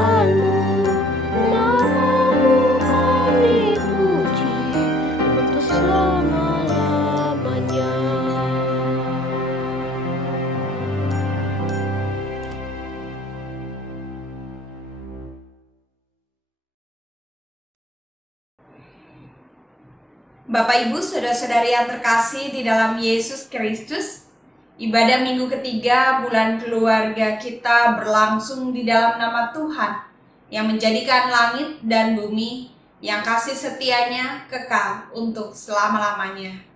kerajaanmu, namamu kami puji untuk selama-lamanya. Bapak Ibu, saudara-saudari yang terkasih di dalam Yesus Kristus, ibadah minggu ketiga bulan keluarga kita berlangsung di dalam nama Tuhan yang menjadikan langit dan bumi, yang kasih setianya kekal untuk selama-lamanya.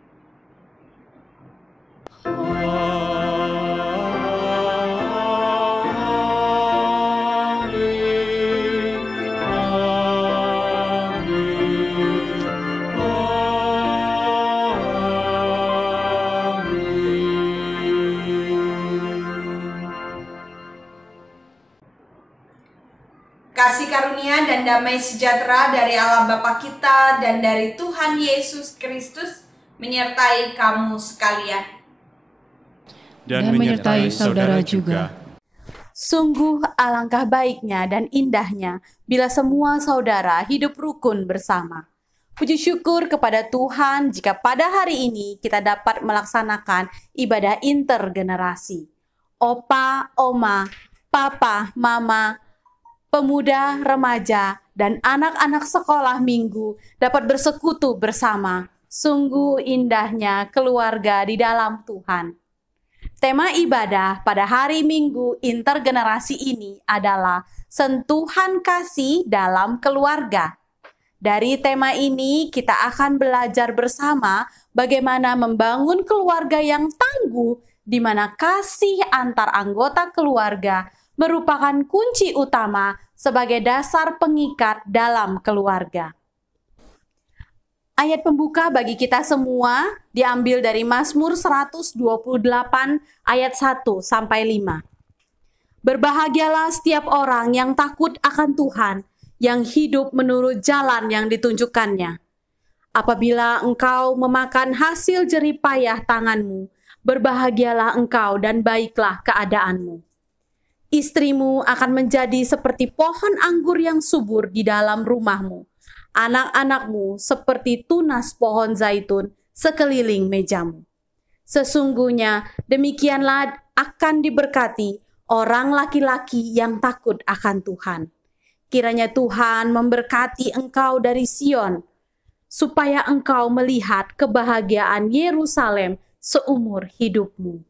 Kasih karunia dan damai sejahtera dari Allah Bapa kita dan dari Tuhan Yesus Kristus menyertai kamu sekalian. Dan menyertai saudara juga. Sungguh alangkah baiknya dan indahnya bila semua saudara hidup rukun bersama. Puji syukur kepada Tuhan jika pada hari ini kita dapat melaksanakan ibadah intergenerasi. Opa, oma, papa, mama, pemuda, remaja, dan anak-anak sekolah minggu dapat bersekutu bersama. Sungguh indahnya keluarga di dalam Tuhan. Tema ibadah pada hari Minggu intergenerasi ini adalah sentuhan kasih dalam keluarga. Dari tema ini kita akan belajar bersama bagaimana membangun keluarga yang tangguh di mana kasih antar anggota keluarga merupakan kunci utama sebagai dasar pengikat dalam keluarga. Ayat pembuka bagi kita semua diambil dari Mazmur 128 ayat 1 sampai 5. Berbahagialah setiap orang yang takut akan Tuhan, yang hidup menurut jalan yang ditunjukkannya. Apabila engkau memakan hasil jerih payah tanganmu, berbahagialah engkau dan baiklah keadaanmu. Istrimu akan menjadi seperti pohon anggur yang subur di dalam rumahmu. Anak-anakmu seperti tunas pohon zaitun sekeliling mejamu. Sesungguhnya demikianlah akan diberkati orang laki-laki yang takut akan Tuhan. Kiranya Tuhan memberkati engkau dari Sion, supaya engkau melihat kebahagiaan Yerusalem seumur hidupmu.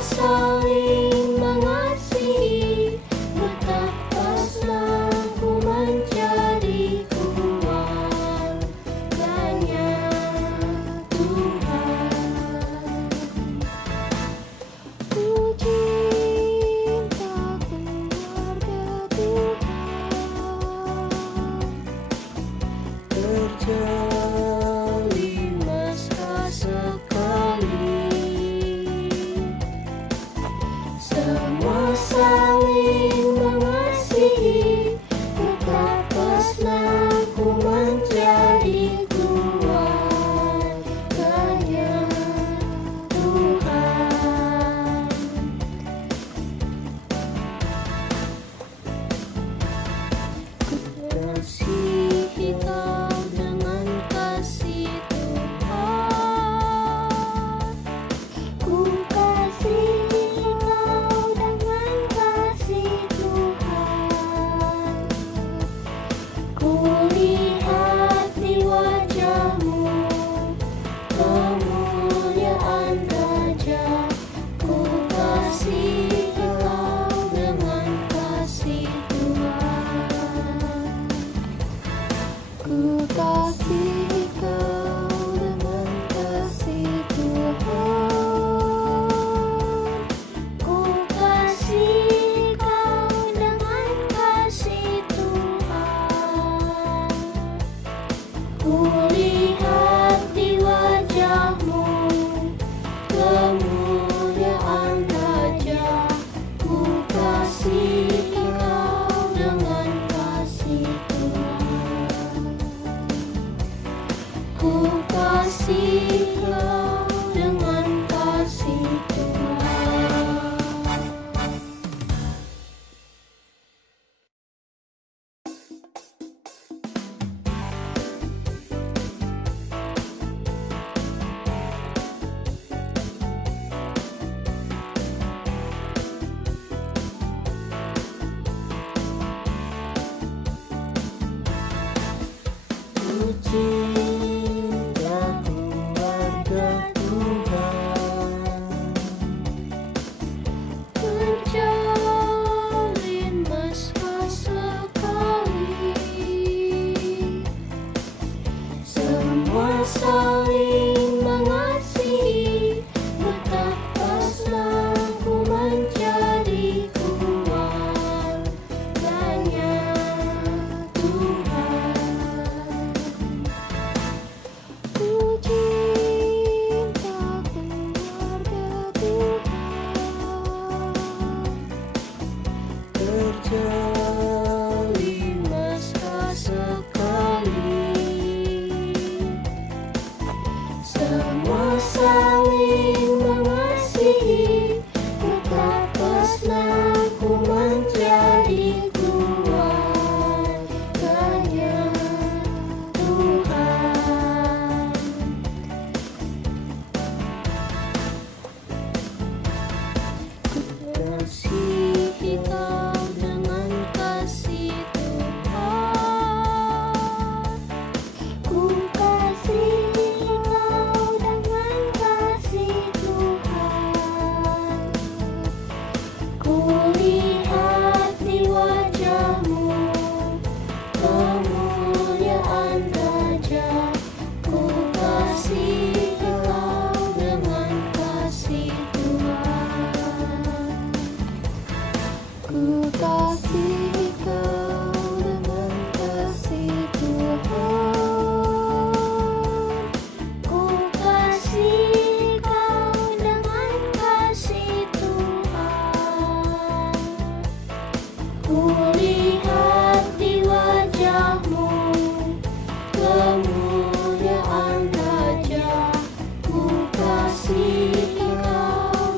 Saling mengasihi, betapa senangku menjadi keluarganya Tuhan. Ku cinta keluarga Tuhan, terjalin mesra sekali.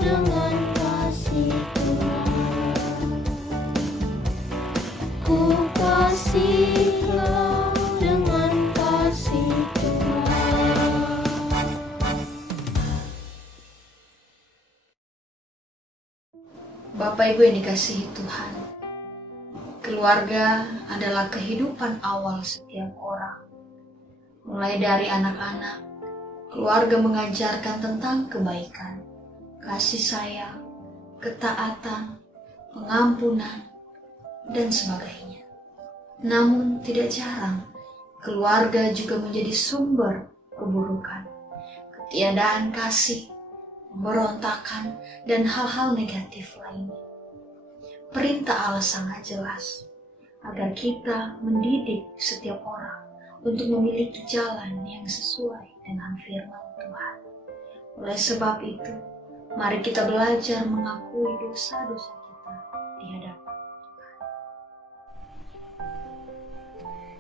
dengan kasih Tuhan. Ku kasih Kau dengan kasih Tuhan. Bapak Ibu yang dikasihi Tuhan, keluarga adalah kehidupan awal setiap orang. Mulai dari anak-anak, keluarga mengajarkan tentang kebaikan, kasih sayang, ketaatan, pengampunan, dan sebagainya. Namun tidak jarang, keluarga juga menjadi sumber keburukan, ketiadaan kasih, pemberontakan, dan hal-hal negatif lainnya. Perintah Allah sangat jelas agar kita mendidik setiap orang untuk memiliki jalan yang sesuai dengan firman Tuhan. Oleh sebab itu, mari kita belajar mengakui dosa-dosa kita di hadapan Tuhan.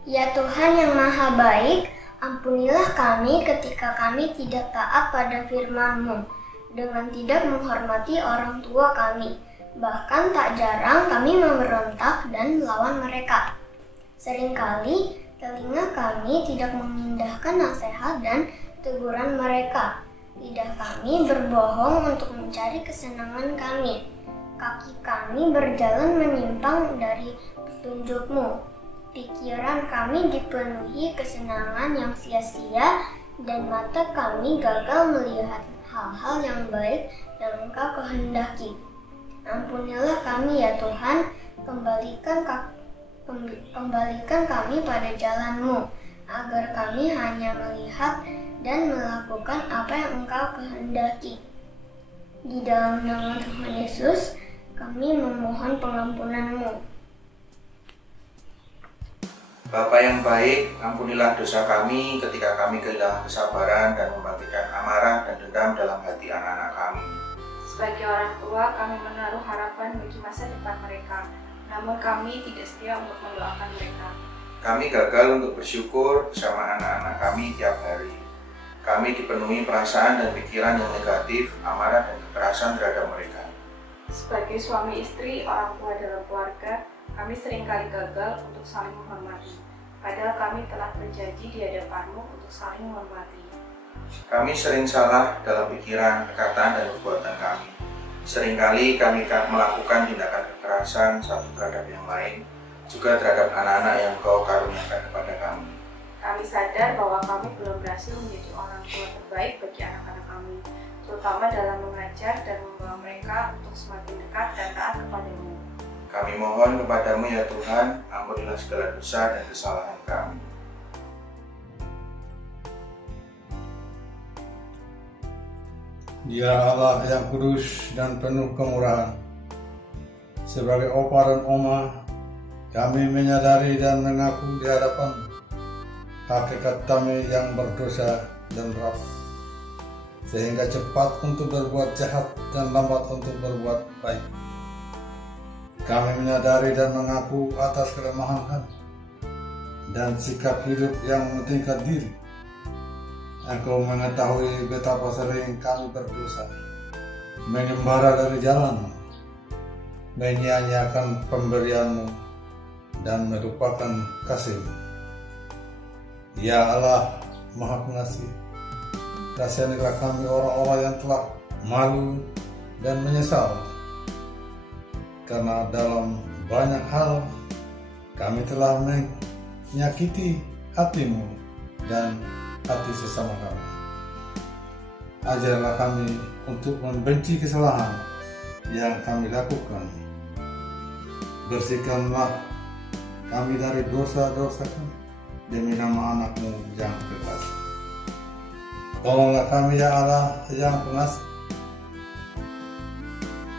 Ya Tuhan yang Maha Baik, ampunilah kami ketika kami tidak taat pada firman-Mu, dengan tidak menghormati orang tua kami. Bahkan tak jarang kami memberontak dan melawan mereka. Seringkali telinga kami tidak mengindahkan nasihat dan teguran mereka. Lidah kami berbohong untuk mencari kesenangan kami. Kaki kami berjalan menyimpang dari petunjuk-Mu. Pikiran kami dipenuhi kesenangan yang sia-sia dan mata kami gagal melihat hal-hal yang baik yang Engkau kehendaki. Ampunilah kami ya Tuhan, kembalikan kami pada jalan-Mu, agar kami hanya melihat dan melakukan apa yang Engkau kehendaki. Di dalam nama Tuhan Yesus, kami memohon pengampunan-Mu. Bapa yang baik, ampunilah dosa kami ketika kami kehilangan kesabaran dan membangkitkan amarah dan dendam dalam hati anak-anak kami. Sebagai orang tua, kami menaruh harapan bagi masa depan mereka, namun kami tidak setia untuk mendoakan mereka. Kami gagal untuk bersyukur bersama anak-anak kami tiap hari. Kami dipenuhi perasaan dan pikiran yang negatif, amarah dan kekerasan terhadap mereka. Sebagai suami istri, orang tua dalam keluarga, kami seringkali gagal untuk saling menghormati, padahal kami telah berjanji di hadapan-Mu untuk saling menghormati. Kami sering salah dalam pikiran, perkataan, dan perbuatan kami. Seringkali kami melakukan tindakan kekerasan satu terhadap yang lain, juga terhadap anak-anak yang Kau karuniakan kepada kami. Kami sadar bahwa kami belum berhasil menjadi orang tua terbaik bagi anak-anak kami, terutama dalam mengajar dan membawa mereka untuk semakin dekat dan taat kepada-Mu. Kami mohon kepada-Mu ya Tuhan, ampunilah segala dosa dan kesalahan kami. Dia Allah yang kudus dan penuh kemurahan. Sebagai opa dan oma, kami menyadari dan mengaku di hadapan hakikat kami yang berdosa dan rapuh, sehingga cepat untuk berbuat jahat dan lambat untuk berbuat baik. Kami menyadari dan mengaku atas kelemahan kami dan sikap hidup yang mementingkan diri. Engkau mengetahui betapa sering kami berdosa, menyembara dari jalan-Mu, menyia-nyiakan pemberian-Mu, dan melupakan kasih-Mu. Ya Allah Maha Pengasih, kasihanilah kami orang-orang yang telah malu dan menyesal, karena dalam banyak hal kami telah menyakiti hati-Mu dan hati sesama kami. Ajarlah kami untuk membenci kesalahan yang kami lakukan. Bersihkanlah kami dari dosa-dosa kami demi nama anak-Mu yang kekasih. Tolonglah kami ya Allah yang pengasih,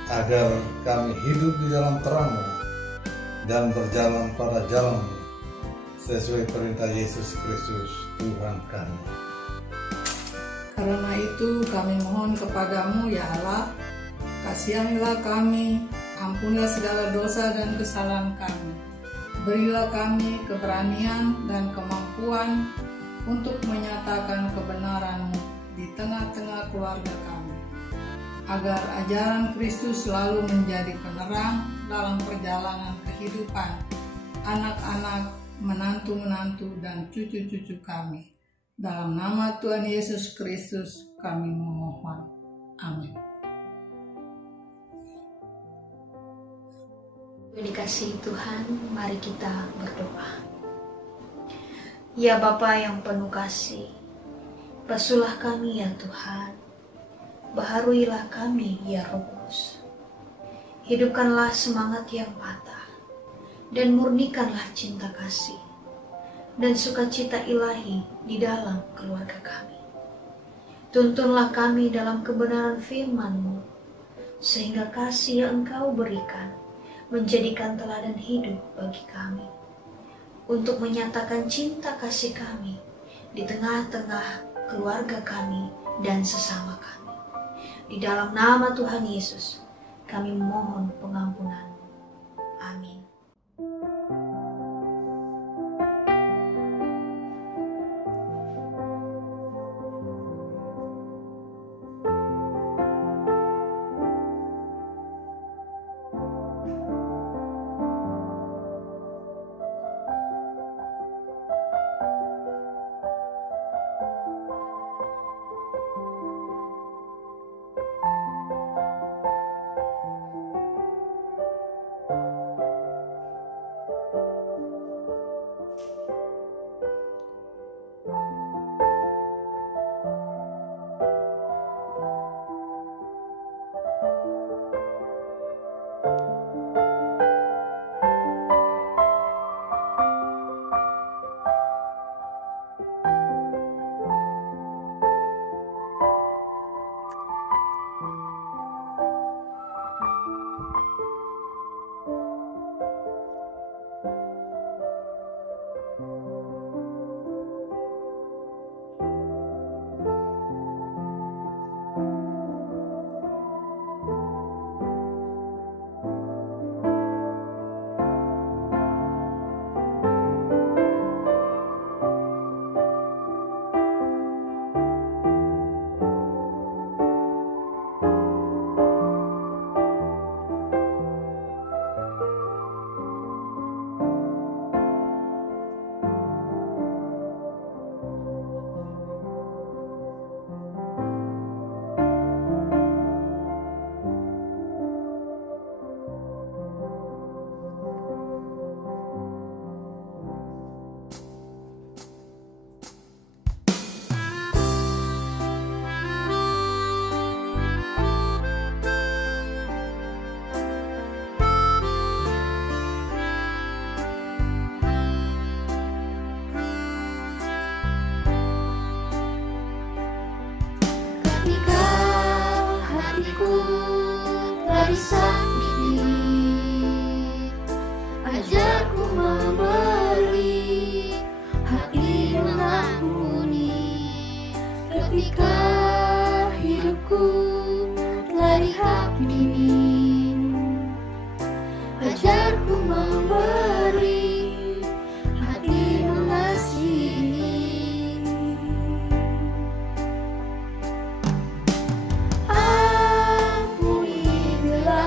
agar kami hidup di dalam terang-Mu dan berjalan pada jalan-Mu sesuai perintah Yesus Kristus Tuhan kami. Karena itu kami mohon kepadamu ya Allah, kasihanilah kami, ampunilah segala dosa dan kesalahan kami. Berilah kami keberanian dan kemampuan untuk menyatakan kebenaran-Mu di tengah-tengah keluarga kami. agar ajaran Kristus selalu menjadi penerang dalam perjalanan kehidupan anak-anak, menantu-menantu, dan cucu-cucu kami. Dalam nama Tuhan Yesus Kristus kami memohon. Amin. Dikasihi Tuhan, mari kita berdoa. Ya Bapa yang penuh kasih, basuhlah kami ya Tuhan, baharuilah kami ya Roh Kudus. Hidupkanlah semangat yang patah, dan murnikanlah cinta kasih dan sukacita ilahi di dalam keluarga kami. Tuntunlah kami dalam kebenaran firman-Mu, sehingga kasih yang Engkau berikan menjadikan teladan hidup bagi kami, untuk menyatakan cinta kasih kami di tengah-tengah keluarga kami dan sesama kami. Di dalam nama Tuhan Yesus, kami memohon pengampunan. Amin. Ajarku memberi hati yang ampuni, ketika hidupku telah dihakimi. Ajarku memberi hati mengasihi. Ampuni bila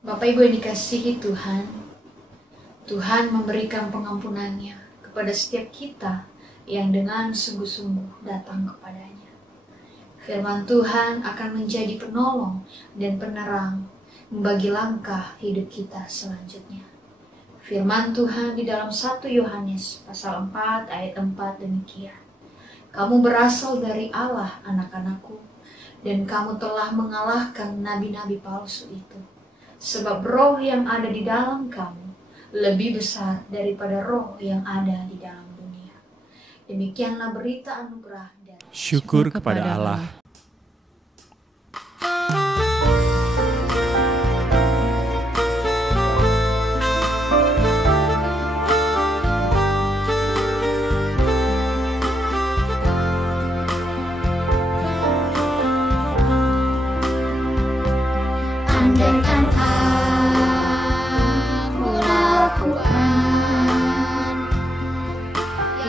Bapak Ibu yang dikasihi Tuhan, Tuhan memberikan pengampunannya kepada setiap kita yang dengan sungguh-sungguh datang kepadanya. Firman Tuhan akan menjadi penolong dan penerang membagi langkah hidup kita selanjutnya. Firman Tuhan di dalam 1 Yohanes pasal 4 ayat 4 demikian. Kamu berasal dari Allah, anak-anakku, dan kamu telah mengalahkan nabi-nabi palsu itu. Sebab roh yang ada di dalam kamu lebih besar daripada roh yang ada di dalam dunia. Demikianlah berita anugerah dan Syukur kepada Allah. Andaikan aku lakukan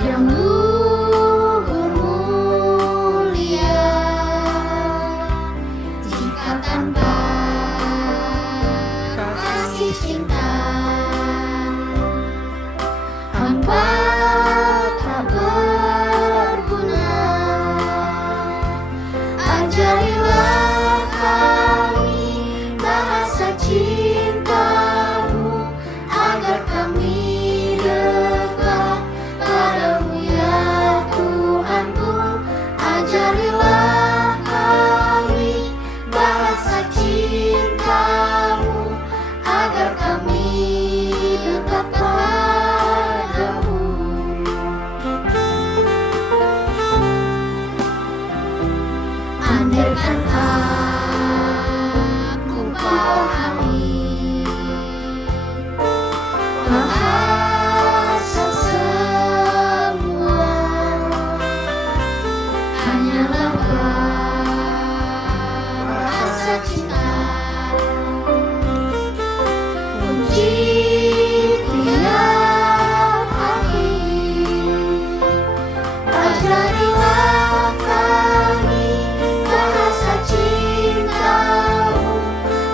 yang luhur mulia, jika tanpa kasih cinta hamba tak berguna. Ajarilah kami bahasa cinta-Mu agar kami dekat padamu ya Tuhanku. Ajarilah kami bahasa cinta-Mu agar kami dekat padamu. Andaikan aku pahami bahasa semua, hanyalah bahasa cinta. Kunci tiap hati, ajarilah kami bahasa cinta-Mu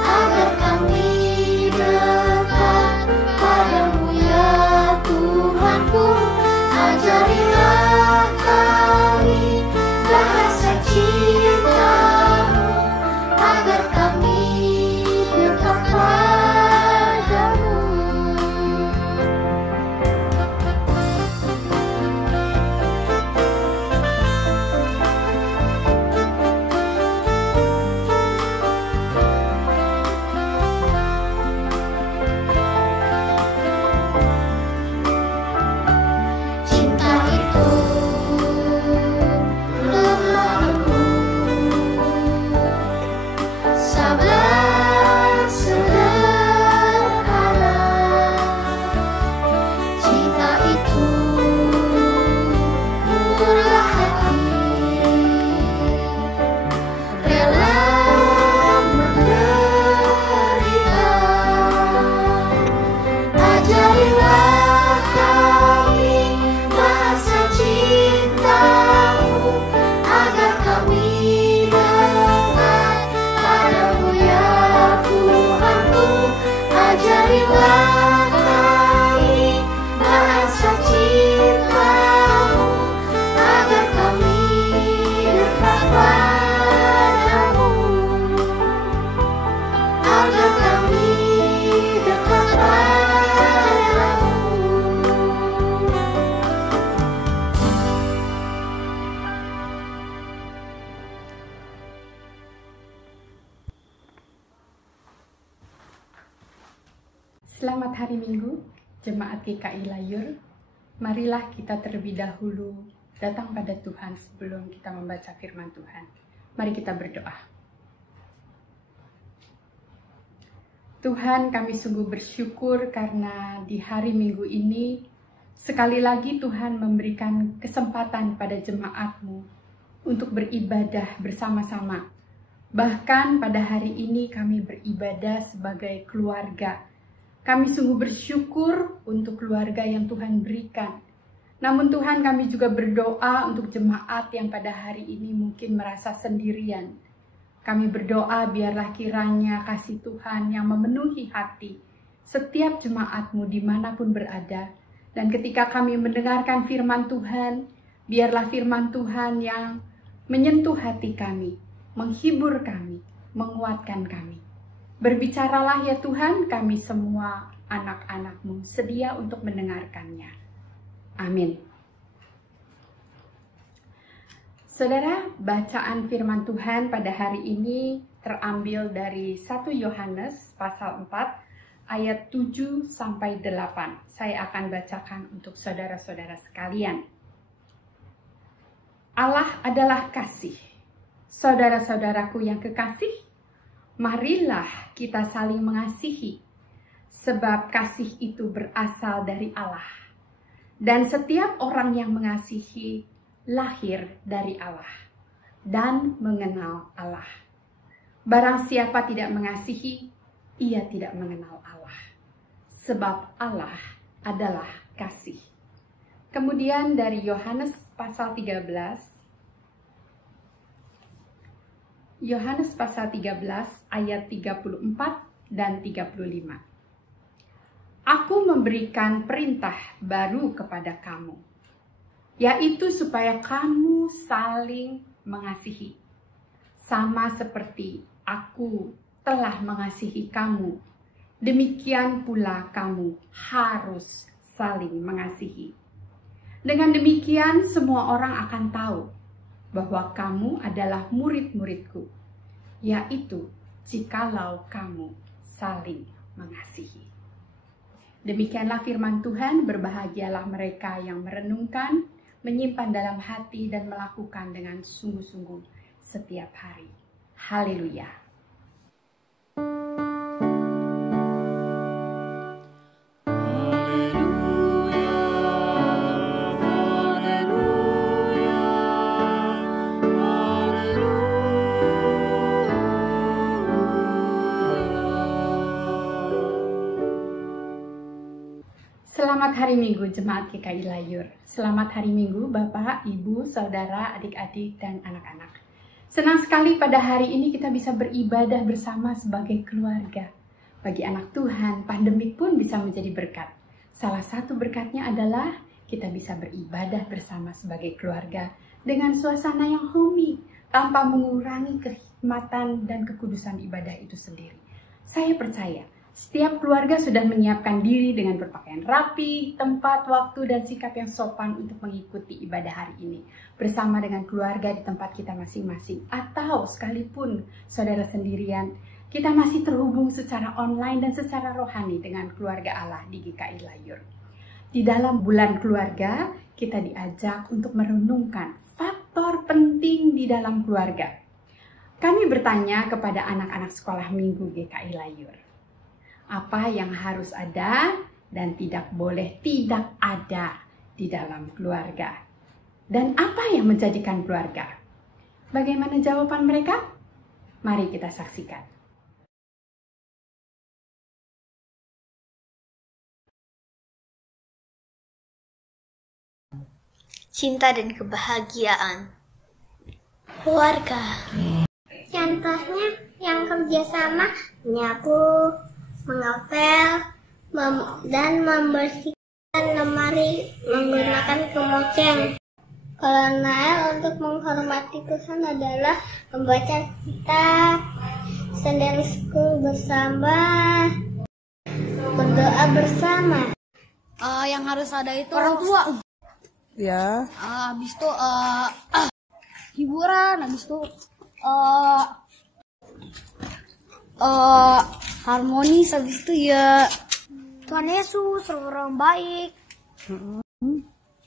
agar kami dekat padamu ya Tuhanku. Ajarilah kami bahasa cinta-Mu agar kami dekat padamu. Cinta itu lemah lembut, sabar sederhana. Cinta itu murah hati, rela menderita. Ajarilah kami bahasa cinta-Mu agar kami dekat padamu ya Tuhanku. Ajarilah kami bahasa cinta-Mu agar kami dekat padamu, agar kami dekat padamu. Selamat hari Minggu, Jemaat GKI Layur. Marilah kita terlebih dahulu datang pada Tuhan sebelum kita membaca firman Tuhan. Mari kita berdoa. Tuhan, kami sungguh bersyukur karena di hari Minggu ini sekali lagi Tuhan memberikan kesempatan pada jemaat-Mu untuk beribadah bersama-sama. Bahkan pada hari ini kami beribadah sebagai keluarga. Kami sungguh bersyukur untuk keluarga yang Tuhan berikan. Namun Tuhan, kami juga berdoa untuk jemaat yang pada hari ini mungkin merasa sendirian. Kami berdoa biarlah kiranya kasih Tuhan yang memenuhi hati setiap jemaat-Mu dimanapun berada. Dan ketika kami mendengarkan firman Tuhan, biarlah firman Tuhan yang menyentuh hati kami, menghibur kami, menguatkan kami. Berbicaralah ya Tuhan, kami semua anak-anak-Mu sedia untuk mendengarkannya. Amin. Saudara, bacaan firman Tuhan pada hari ini terambil dari 1 Yohanes pasal 4 ayat 7 sampai 8. Saya akan bacakan untuk saudara-saudara sekalian. Allah adalah kasih. Saudara-saudaraku yang kekasih, marilah kita saling mengasihi, sebab kasih itu berasal dari Allah. Dan setiap orang yang mengasihi lahir dari Allah dan mengenal Allah. Barang siapa tidak mengasihi, ia tidak mengenal Allah, sebab Allah adalah kasih. Kemudian dari Yohanes pasal 13, Yohanes pasal 13 ayat 34 dan 35. Aku memberikan perintah baru kepada kamu, yaitu supaya kamu saling mengasihi, sama seperti aku telah mengasihi kamu. Demikian pula kamu harus saling mengasihi. Dengan demikian semua orang akan tahu bahwa kamu adalah murid-muridku, yaitu jikalau kamu saling mengasihi. Demikianlah firman Tuhan. Berbahagialah mereka yang merenungkan, menyimpan dalam hati dan melakukan dengan sungguh-sungguh setiap hari. Haleluya. Selamat hari Minggu Jemaat GKI Layur. Selamat hari Minggu Bapak, Ibu, Saudara, adik-adik, dan anak-anak. Senang sekali pada hari ini kita bisa beribadah bersama sebagai keluarga. Bagi anak Tuhan, pandemik pun bisa menjadi berkat. Salah satu berkatnya adalah kita bisa beribadah bersama sebagai keluarga dengan suasana yang homey, tanpa mengurangi kehikmatan dan kekudusan ibadah itu sendiri. Saya percaya setiap keluarga sudah menyiapkan diri dengan berpakaian rapi, tempat, waktu, dan sikap yang sopan untuk mengikuti ibadah hari ini. Bersama dengan keluarga di tempat kita masing-masing. Atau sekalipun saudara sendirian, kita masih terhubung secara online dan secara rohani dengan keluarga Allah di GKI Layur. Di dalam bulan keluarga, kita diajak untuk merenungkan faktor penting di dalam keluarga. Kami bertanya kepada anak-anak sekolah minggu GKI Layur. Apa yang harus ada dan tidak boleh tidak ada di dalam keluarga? Dan apa yang menjadikan keluarga? Bagaimana jawaban mereka? Mari kita saksikan. Cinta dan kebahagiaan. Keluarga. Contohnya yang kerjasama menyapu, mengepel, dan membersihkan lemari menggunakan kemoceng. Kalau Nael untuk menghormati Tuhan adalah membaca kitab, Sunday School bersama, berdoa bersama. Yang harus ada itu orang tua. Ya. Habis itu hiburan, habis itu harmonis, habis itu ya Tuhan Yesus, orang baik.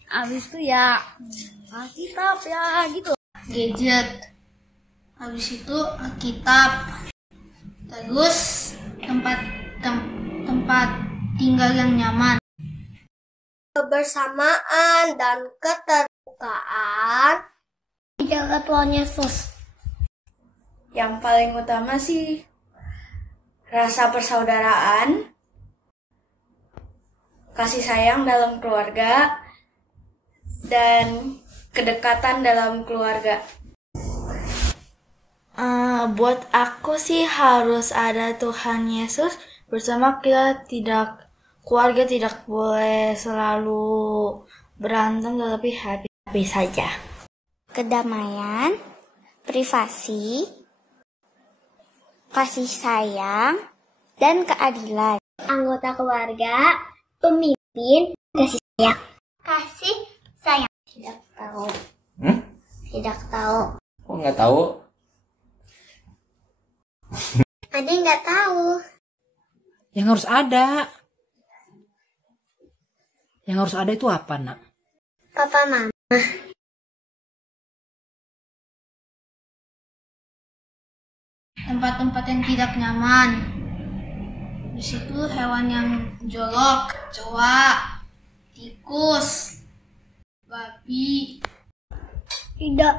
Habis itu ya kitab ya gitu. Gadget. Habis itu kitab. Terus tempat tinggal yang nyaman. Kebersamaan dan keterbukaan dijaga Tuhan Yesus. Yang paling utama sih rasa persaudaraan, kasih sayang dalam keluarga, dan kedekatan dalam keluarga. Buat aku sih harus ada Tuhan Yesus bersama kita, keluarga tidak boleh selalu berantem, tetapi happy saja. Kedamaian, privasi, kasih sayang, dan keadilan. Anggota keluarga, pemimpin, kasih sayang. Kasih sayang. Tidak tahu. Tidak tahu. Kok nggak tahu? Ade nggak tahu. Yang harus ada. Yang harus ada itu apa, Nak? Papa mama. Tempat-tempat yang tidak nyaman. Di situ hewan yang jorok, kecoa, tikus, babi. Tidak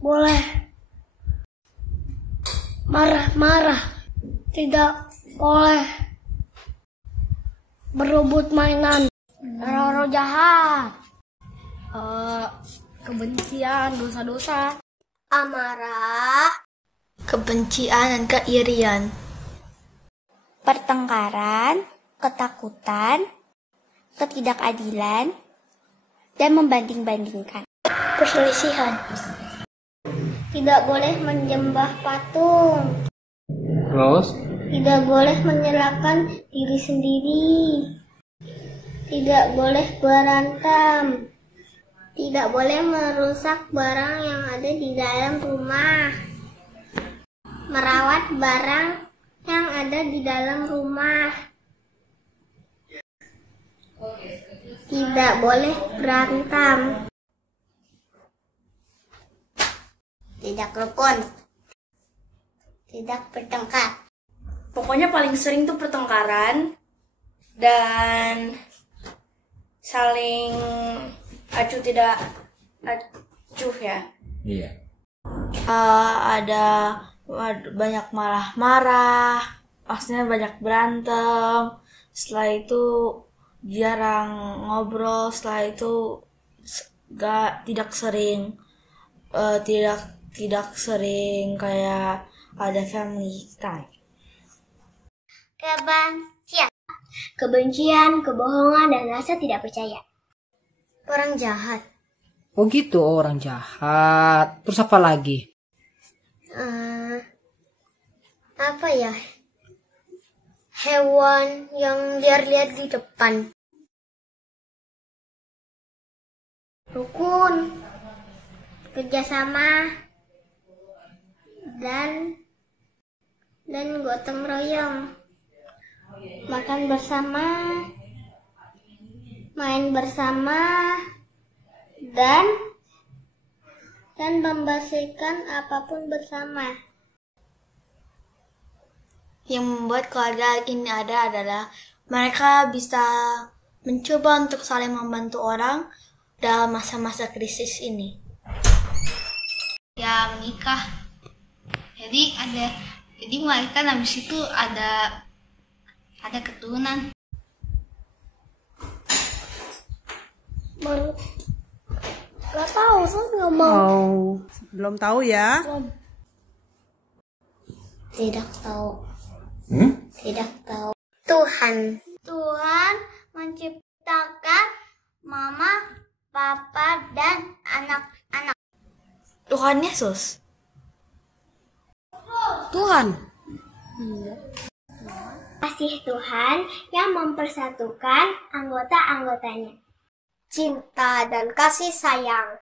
boleh marah-marah. Tidak boleh berebut mainan. Roh-roh jahat. Kebencian, dosa-dosa. Amarah. Kebencian dan keirian. Pertengkaran, ketakutan, ketidakadilan, dan membanding-bandingkan. Perselisihan. Tidak boleh menyembah patung. Terus? Tidak boleh menyalahkan diri sendiri. Tidak boleh berantem. Tidak boleh merusak barang yang ada di dalam rumah. Merawat barang yang ada di dalam rumah. Tidak boleh berantem. Tidak rukun. Tidak bertengkar. Pokoknya paling sering tuh pertengkaran dan saling acuh tidak acuh ya. Iya. Ada banyak marah-marah, maksudnya banyak berantem. Setelah itu jarang ngobrol. Setelah itu tidak sering kayak ada family time. Kebencian, kebohongan, dan rasa tidak percaya. Orang jahat. Oh gitu, orang jahat. Terus apa lagi? Apa ya? Hewan yang lihat di depan. Rukun, kerjasama, dan gotong royong. Makan bersama, main bersama, dan membersihkan apapun bersama. Yang membuat keluarga ini ada adalah mereka bisa mencoba untuk saling membantu orang dalam masa-masa krisis ini. Ya menikah. Jadi melahirkan, habis itu ada keturunan. Baru gak tahu, saya nggak mau. Belum tahu ya? Tidak tahu. Tidak tahu. Tuhan menciptakan mama, papa, dan anak-anak. Tuhan Yesus. Tuhan. Kasih Tuhan yang mempersatukan anggota-anggotanya. Cinta dan kasih sayang.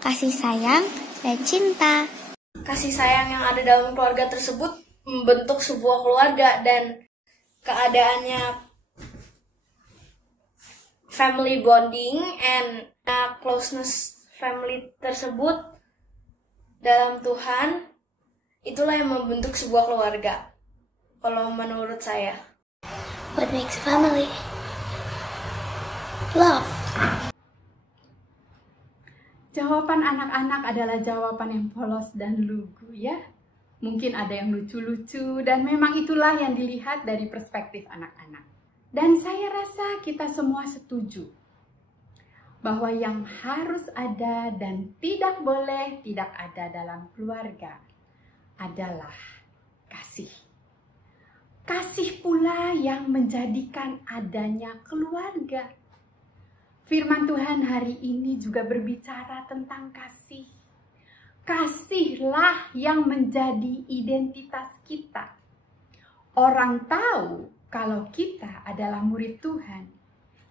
Kasih sayang dan cinta. Kasih sayang yang ada dalam keluarga tersebut membentuk sebuah keluarga, dan keadaannya family bonding and closeness family tersebut dalam Tuhan, itulah yang membentuk sebuah keluarga. Kalau menurut saya. What makes family? Love. Jawaban anak-anak adalah jawaban yang polos dan lugu ya. Mungkin ada yang lucu-lucu dan memang itulah yang dilihat dari perspektif anak-anak. Dan saya rasa kita semua setuju bahwa yang harus ada dan tidak boleh tidak ada dalam keluarga adalah kasih. Kasih pula yang menjadikan adanya keluarga. Firman Tuhan hari ini juga berbicara tentang kasih. Kasihlah yang menjadi identitas kita. Orang tahu kalau kita adalah murid Tuhan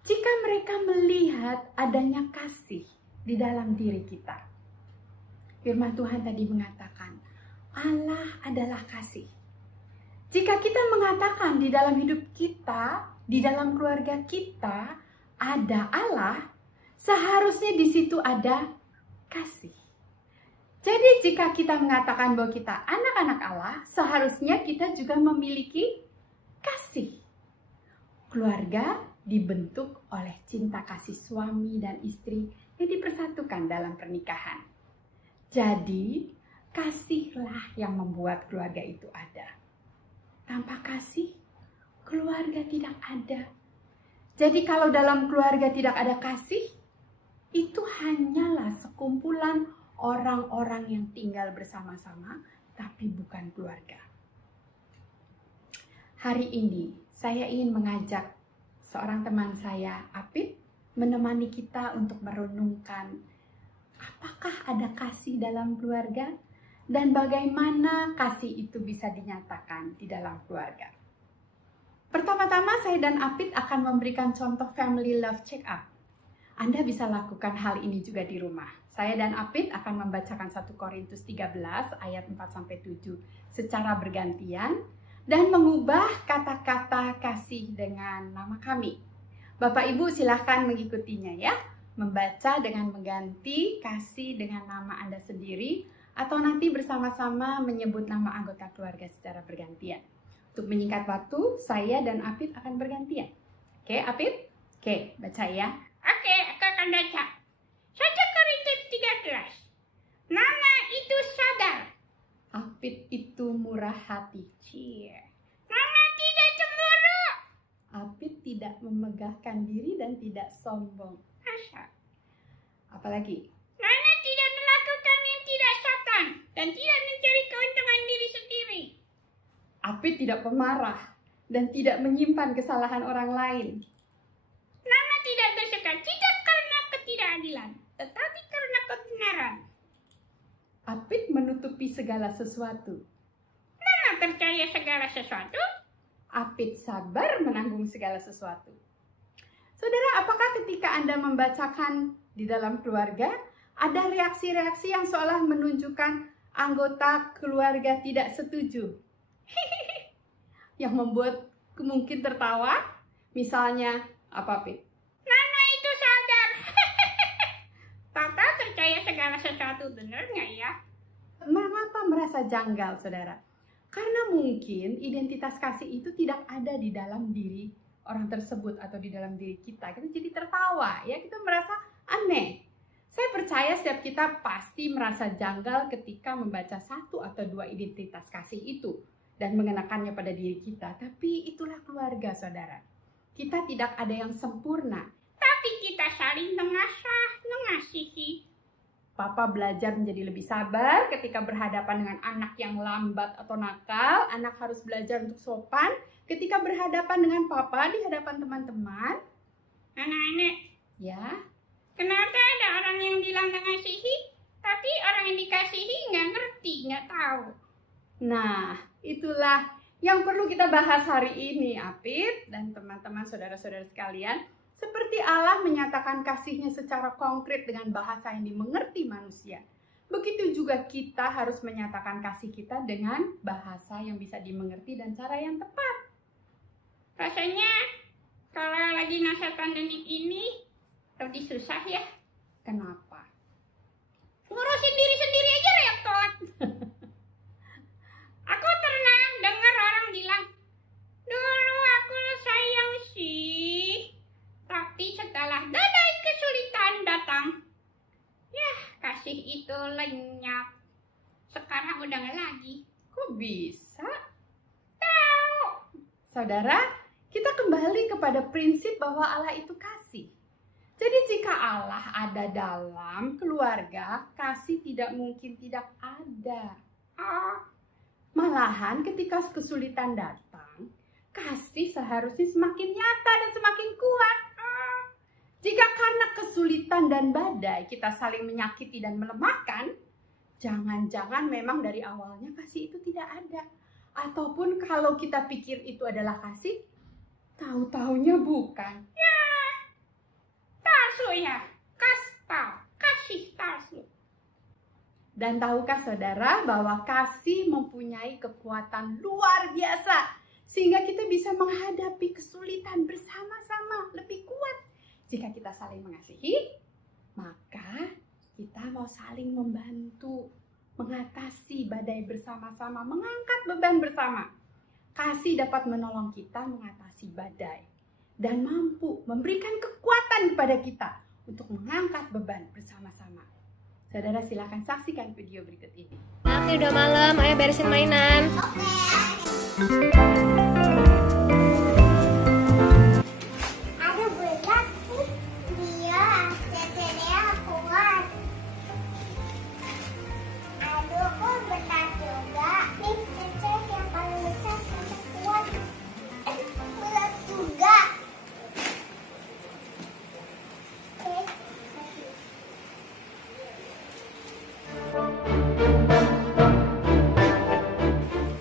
jika mereka melihat adanya kasih di dalam diri kita. Firman Tuhan tadi mengatakan, Allah adalah kasih. Jika kita mengatakan di dalam hidup kita, di dalam keluarga kita, ada Allah, seharusnya di situ ada kasih. Jadi jika kita mengatakan bahwa kita anak-anak Allah, seharusnya kita juga memiliki kasih. Keluarga dibentuk oleh cinta kasih suami dan istri yang dipersatukan dalam pernikahan. Jadi, kasihlah yang membuat keluarga itu ada. Tanpa kasih, keluarga tidak ada. Jadi kalau dalam keluarga tidak ada kasih, itu hanyalah sekumpulan orang-orang yang tinggal bersama-sama, tapi bukan keluarga. Hari ini, saya ingin mengajak seorang teman saya, Apit, menemani kita untuk merenungkan apakah ada kasih dalam keluarga dan bagaimana kasih itu bisa dinyatakan di dalam keluarga. Pertama-tama saya dan Apit akan memberikan contoh family love check up. Anda bisa lakukan hal ini juga di rumah. Saya dan Apit akan membacakan 1 Korintus 13 ayat 4-7 secara bergantian dan mengubah kata-kata kasih dengan nama kami. Bapak Ibu silahkan mengikutinya ya. Membaca dengan mengganti kasih dengan nama Anda sendiri atau nanti bersama-sama menyebut nama anggota keluarga secara bergantian. Untuk menyingkat waktu, saya dan Apit akan bergantian. Oke, Apit? Oke, baca ya. Oke, aku akan baca. 1 Korintus 13. Nama itu sadar. Apit itu murah hati. Cie. Nama tidak cemburu. Apit tidak memegahkan diri dan tidak sombong. Asal. Apalagi? Nana tidak melakukan yang tidak satan dan tidak mencari keuntungan diri sendiri. Apit tidak pemarah dan tidak menyimpan kesalahan orang lain. Nana tidak bersuka cita karena ketidakadilan, tetapi karena kebenaran. Apit menutupi segala sesuatu. Nana percaya segala sesuatu. Apit sabar menanggung segala sesuatu. Saudara, apakah ketika Anda membacakan di dalam keluarga, ada reaksi-reaksi yang seolah menunjukkan anggota keluarga tidak setuju? Yang membuat mungkin tertawa? Misalnya, apa, Pit? Nana itu sadar. Papa percaya segala sesuatu, benar nggak ya? Mengapa merasa janggal, saudara? Karena mungkin identitas kasih itu tidak ada di dalam diri orang tersebut atau di dalam diri kita. Kita jadi tertawa, ya, kita merasa aneh. Saya percaya setiap kita pasti merasa janggal ketika membaca 1 atau 2 identitas kasih itu dan mengenakannya pada diri kita. Tapi itulah keluarga, saudara. Kita tidak ada yang sempurna. Tapi kita saling mengasah, mengasihi. Papa belajar menjadi lebih sabar ketika berhadapan dengan anak yang lambat atau nakal. Anak harus belajar untuk sopan ketika berhadapan dengan papa di hadapan teman-teman. Anak-anak, ya, kenapa ada orang yang bilang mengasihi, tapi orang yang dikasihi nggak ngerti, nggak tahu? Nah, itulah yang perlu kita bahas hari ini, Apit dan teman-teman saudara-saudara sekalian. Seperti Allah menyatakan kasih-Nya secara konkret dengan bahasa yang dimengerti manusia. Begitu juga kita harus menyatakan kasih kita dengan bahasa yang bisa dimengerti dan cara yang tepat. Rasanya kalau lagi masa pandemi ini lebih susah ya. Kenapa? Ngurusin diri sendiri aja repot. Aku pernah dengar orang bilang, dulu aku sayang sih, tapi setelah badai kesulitan datang, ya kasih itu lenyap. Sekarang udah nggak lagi. Kok bisa? Tahu. Saudara, kita kembali kepada prinsip bahwa Allah itu kasih. Jadi jika Allah ada dalam keluarga, kasih tidak mungkin tidak ada. Malahan ketika kesulitan datang, kasih seharusnya semakin nyata dan semakin kuat. Jika karena kesulitan dan badai kita saling menyakiti dan melemahkan, jangan-jangan memang dari awalnya kasih itu tidak ada. Ataupun kalau kita pikir itu adalah kasih, tahu-taunya bukan. Ya, palsu ya. Kasih palsu. Dan tahukah saudara bahwa kasih mempunyai kekuatan luar biasa sehingga kita bisa menghadapi kesulitan bersama-sama lebih kuat. Jika kita saling mengasihi, maka kita mau saling membantu mengatasi badai bersama-sama, mengangkat beban bersama. Kasih dapat menolong kita mengatasi badai dan mampu memberikan kekuatan kepada kita untuk mengangkat beban bersama-sama. Saudara silakan saksikan video berikut ini. Oke, udah malam, ayo beresin mainan. Aduh berat nih, dia CCD-nya kuat. Aduh kok berat juga. Nih CC yang paling besar sangat kuat. Berat juga.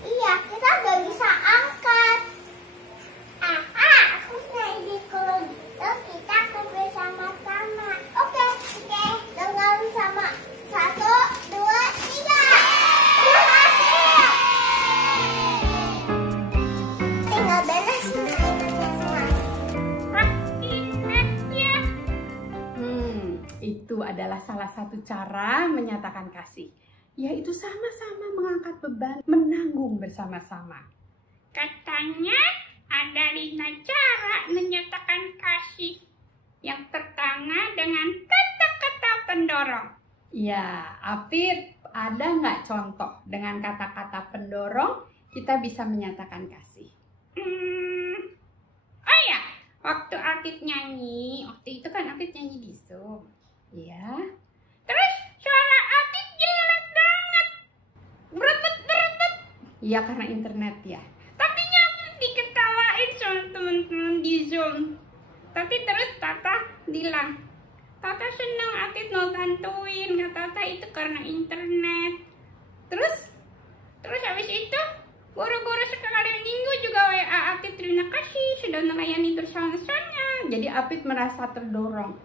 Iya, kita gak bisa angkat. Aku punya ide kalau gitu kita kumpul sama-sama. Oke, dengan sama 1, 2, 3. Berhasil. Tinggal beres mainan yang lain. Itu adalah salah satu cara menyatakan kasih, yaitu sama-sama mengangkat beban, menanggung bersama-sama. Katanya ada 5 cara menyatakan kasih. Yang pertama dengan kata-kata pendorong. Ya, Apit, ada nggak contoh dengan kata-kata pendorong kita bisa menyatakan kasih? Oh ya, waktu Apit nyanyi, waktu itu kan Apit nyanyi di Zoom. Ya. Terus suara Apit jelek banget. Berebet. Iya, karena internet ya. Tapi Apit diketawain sama teman-teman di Zoom. Tapi terus Tata bilang, Tata senang Apit mau bantuin. Kata Tata itu karena internet. Terus habis itu guru-guru sekali minggu juga WA Apit terima kasih sudah melayani bersama-sama. Jadi Apit merasa terdorong.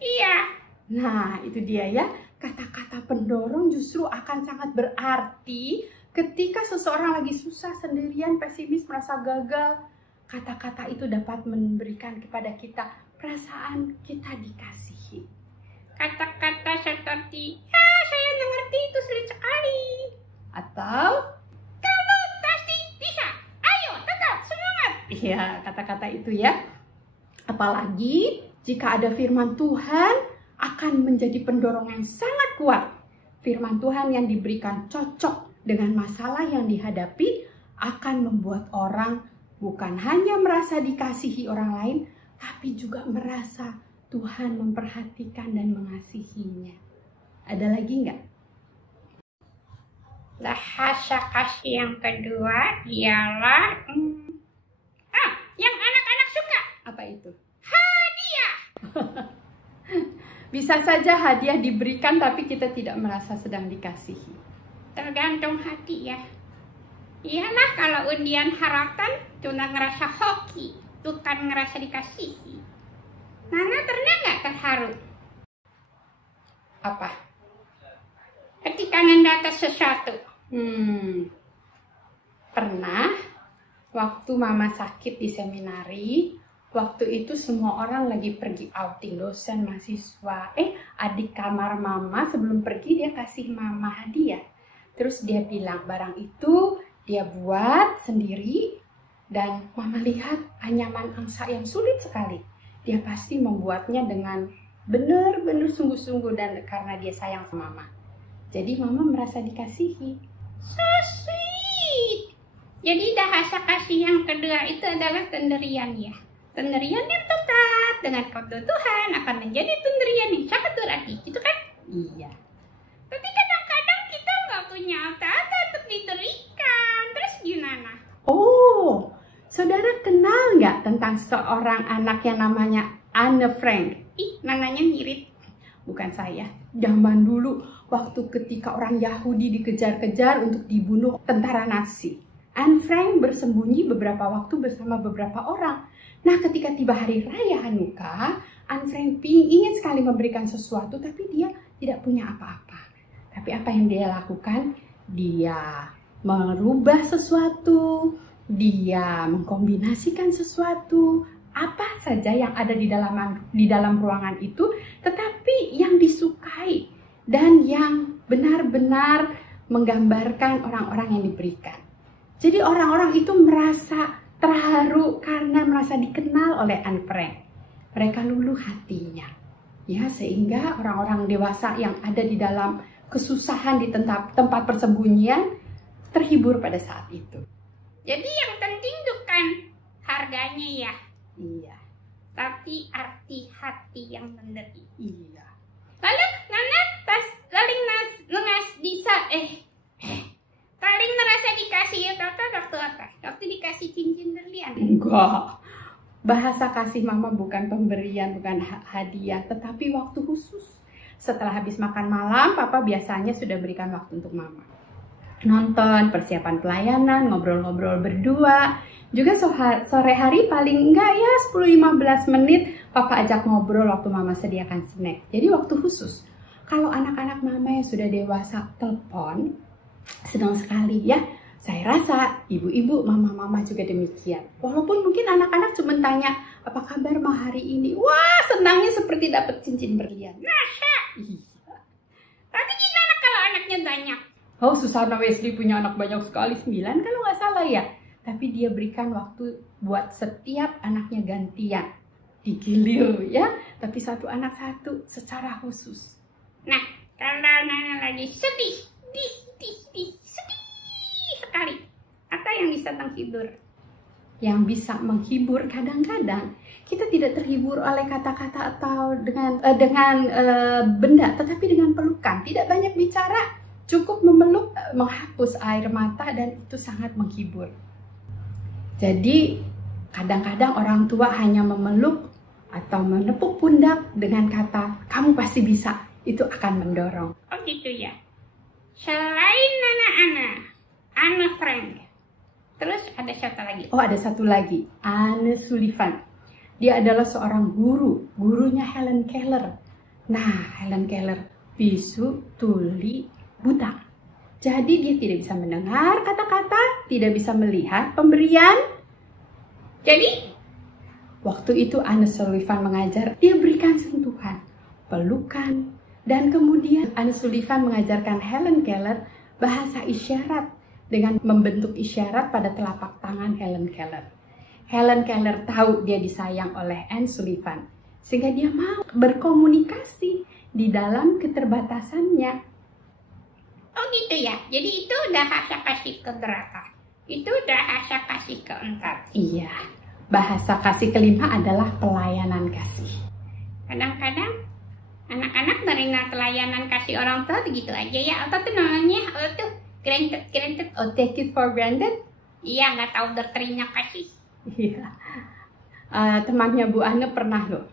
Iya. Nah, itu dia ya. Kata-kata pendorong justru akan sangat berarti ketika seseorang lagi susah sendirian, pesimis, merasa gagal. Kata-kata itu dapat memberikan kepada kita perasaan kita dikasihi. Kata-kata seperti, ya saya mengerti itu sulit sekali. Atau, kamu pasti bisa. Ayo, tetap semangat. Iya, kata-kata itu ya. Apalagi jika ada firman Tuhan akan menjadi pendorong yang sangat kuat. Firman Tuhan yang diberikan cocok dengan masalah yang dihadapi akan membuat orang bukan hanya merasa dikasihi orang lain, tapi juga merasa Tuhan memperhatikan dan mengasihinya. Ada lagi nggak? Bahasa kasih yang kedua ialah yang anak-anak suka. Apa itu? Hadiah. Bisa saja hadiah diberikan tapi kita tidak merasa sedang dikasihi. Tergantung hati ya. Iyalah kalau undian harapan cuma ngerasa hoki, bukan ngerasa dikasihi. Nana pernah nggak terharu? Apa? Ketika mendata sesuatu. Pernah. Waktu mama sakit di seminari. Waktu itu semua orang lagi pergi outing, dosen, mahasiswa. Adik kamar mama sebelum pergi dia kasih mama hadiah. Terus dia bilang barang itu dia buat sendiri. Dan mama lihat anyaman angsa yang sulit sekali. Dia pasti membuatnya dengan benar-benar sungguh-sungguh dan karena dia sayang sama mama. Jadi mama merasa dikasihi. So sweet. Jadi bahasa kasih yang kedua itu adalah penderian ya. Pendirian yang tepat dengan kode Tuhan akan menjadi pendirian yang sangat berarti, gitu kan? Iya. Tapi kadang-kadang kita nggak punya harta untuk diberikan. Terus gimana? Oh, saudara kenal nggak tentang seorang anak yang namanya Anne Frank? Ih, namanya mirip. Bukan saya. Zaman dulu, waktu ketika orang Yahudi dikejar-kejar untuk dibunuh tentara Nazi, Anne Frank bersembunyi beberapa waktu bersama beberapa orang. Nah, ketika tiba hari raya Hanukkah, Anne Frank ingin sekali memberikan sesuatu, tapi dia tidak punya apa-apa. Tapi apa yang dia lakukan? Dia merubah sesuatu, dia mengkombinasikan sesuatu, apa saja yang ada di dalam ruangan itu, tetapi yang disukai dan yang benar-benar menggambarkan orang-orang yang diberikan. Jadi orang-orang itu merasa terharu karena merasa dikenal oleh Anne Frank. Mereka luluh hatinya, ya, sehingga orang-orang dewasa yang ada di dalam kesusahan di tempat persembunyian terhibur pada saat itu. Jadi yang penting bukan harganya ya. Iya. Tapi arti hati yang memberi. Iya. Lalu Nana pas paling paling merasa dikasih itu waktu apa? Waktu dikasih cincin berlian. Enggak. Bahasa kasih mama bukan pemberian, bukan hadiah, tetapi waktu khusus. Setelah habis makan malam, papa biasanya sudah berikan waktu untuk mama. Nonton, persiapan pelayanan, ngobrol-ngobrol berdua. Juga sore hari paling enggak ya 10-15 menit papa ajak ngobrol waktu mama sediakan snack. Jadi waktu khusus. Kalau anak-anak mama yang sudah dewasa telepon, senang sekali ya. Saya rasa ibu-ibu, mama-mama juga demikian. Walaupun mungkin anak-anak cuma tanya, apa kabar ma hari ini? Wah, senangnya seperti dapat cincin berlian. Masa? Iya. Tapi gimana kalau anaknya banyak? Oh, Susana Wesley punya anak banyak sekali, 9 kalau nggak salah ya. Tapi dia berikan waktu buat setiap anaknya gantian. Digilir ya, tapi satu anak satu secara khusus. Nah, kalau Nana lagi sedih sekali, apa yang bisa menghibur? Yang bisa menghibur kadang-kadang kita tidak terhibur oleh kata-kata atau dengan benda, tetapi dengan pelukan. Tidak banyak bicara, cukup memeluk, menghapus air mata, dan itu sangat menghibur. Jadi kadang-kadang orang tua hanya memeluk atau menepuk pundak dengan kata, kamu pasti bisa. Itu akan mendorong. Oh gitu ya. Selain Anne Frank, terus ada siapa lagi? Oh, ada satu lagi, Anne Sullivan. Dia adalah seorang gurunya Helen Keller. Nah, Helen Keller bisu, tuli, buta. Jadi dia tidak bisa mendengar kata-kata, tidak bisa melihat pemberian. Jadi waktu itu Anne Sullivan mengajar, dia berikan sentuhan, pelukan, dan kemudian Anne Sullivan mengajarkan Helen Keller bahasa isyarat dengan membentuk isyarat pada telapak tangan Helen Keller. Helen Keller tahu dia disayang oleh Anne Sullivan, sehingga dia mau berkomunikasi di dalam keterbatasannya. Oh gitu ya, jadi itu udah bahasa kasih keberapa? Itu udah bahasa kasih keempat. Iya, bahasa kasih kelima adalah pelayanan kasih. Kadang-kadang anak-anak menerima pelayanan kasih orang tua begitu aja ya. Apa tuh namanya? Granted. Oh, take it for granted? Iya, nggak tahu berterima kasih. Iya. Temannya Bu Anne pernah loh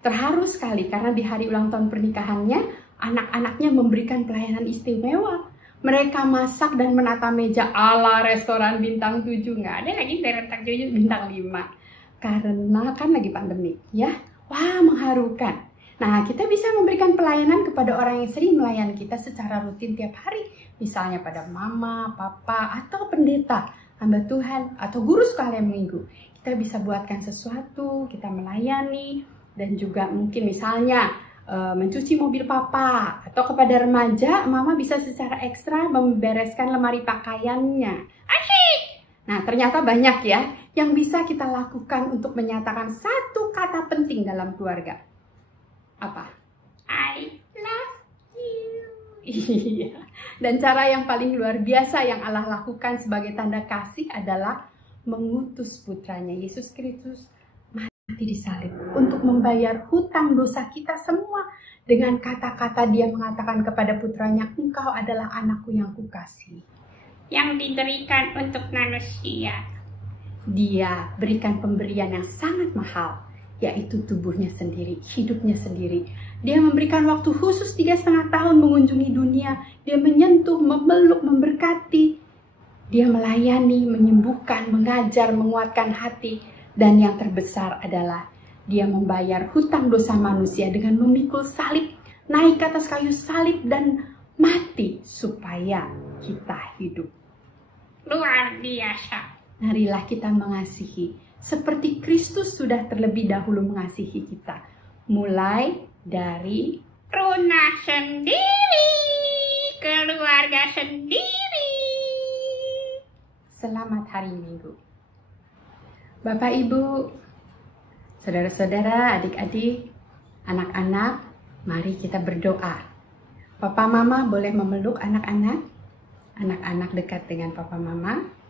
terharu sekali karena di hari ulang tahun pernikahannya anak-anaknya memberikan pelayanan istimewa. Mereka masak dan menata meja ala restoran bintang 7. Nggak ada lagi bintang 7, bintang 5. Karena kan lagi pandemi ya. Wah, mengharukan. Nah, kita bisa memberikan pelayanan kepada orang yang sering melayani kita secara rutin tiap hari. Misalnya pada mama, papa, atau pendeta, hamba Tuhan, atau guru sekalian minggu. Kita bisa buatkan sesuatu, kita melayani, dan juga mungkin misalnya mencuci mobil papa. Atau kepada remaja, mama bisa secara ekstra membereskan lemari pakaiannya. Asyik! Nah, ternyata banyak ya yang bisa kita lakukan untuk menyatakan satu kata penting dalam keluarga. Apa? I love you. Iya. Dan cara yang paling luar biasa yang Allah lakukan sebagai tanda kasih adalah mengutus putranya Yesus Kristus mati disalib untuk membayar hutang dosa kita semua. Dengan kata-kata dia mengatakan kepada putranya, engkau adalah anakku yang kukasihi, yang diberikan untuk manusia. Dia berikan pemberian yang sangat mahal, yaitu tubuhnya sendiri, hidupnya sendiri. Dia memberikan waktu khusus 3,5 tahun mengunjungi dunia. Dia menyentuh, memeluk, memberkati. Dia melayani, menyembuhkan, mengajar, menguatkan hati. Dan yang terbesar adalah dia membayar hutang dosa manusia dengan memikul salib, naik ke atas kayu salib dan mati supaya kita hidup. Luar biasa. Marilah kita mengasihi seperti Kristus sudah terlebih dahulu mengasihi kita. Mulai dari rumah sendiri, keluarga sendiri. Selamat hari Minggu. Bapak, Ibu, saudara-saudara, adik-adik, anak-anak, mari kita berdoa. Papa Mama boleh memeluk anak-anak. Anak-anak dekat dengan Papa Mama.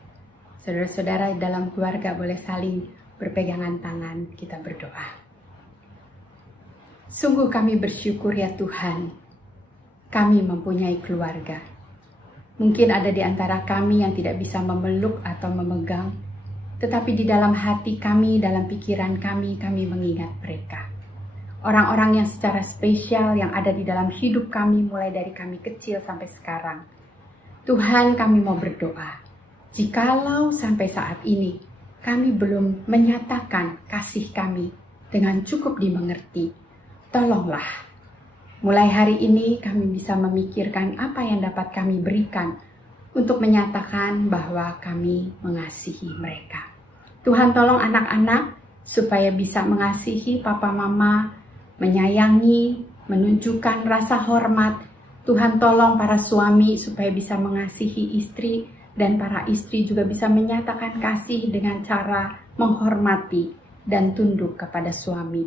Saudara-saudara dalam keluarga boleh saling berpegangan tangan, kita berdoa. Sungguh kami bersyukur ya Tuhan, kami mempunyai keluarga. Mungkin ada di antara kami yang tidak bisa memeluk atau memegang, tetapi di dalam hati kami, dalam pikiran kami mengingat mereka. Orang-orang yang secara spesial yang ada di dalam hidup kami mulai dari kami kecil sampai sekarang. Tuhan, kami mau berdoa. Jikalau sampai saat ini kami belum menyatakan kasih kami dengan cukup dimengerti, tolonglah. Mulai hari ini kami bisa memikirkan apa yang dapat kami berikan untuk menyatakan bahwa kami mengasihi mereka. Tuhan, tolong anak-anak supaya bisa mengasihi papa mama, menyayangi, menunjukkan rasa hormat. Tuhan, tolong para suami supaya bisa mengasihi istri, dan para istri juga bisa menyatakan kasih dengan cara menghormati dan tunduk kepada suami.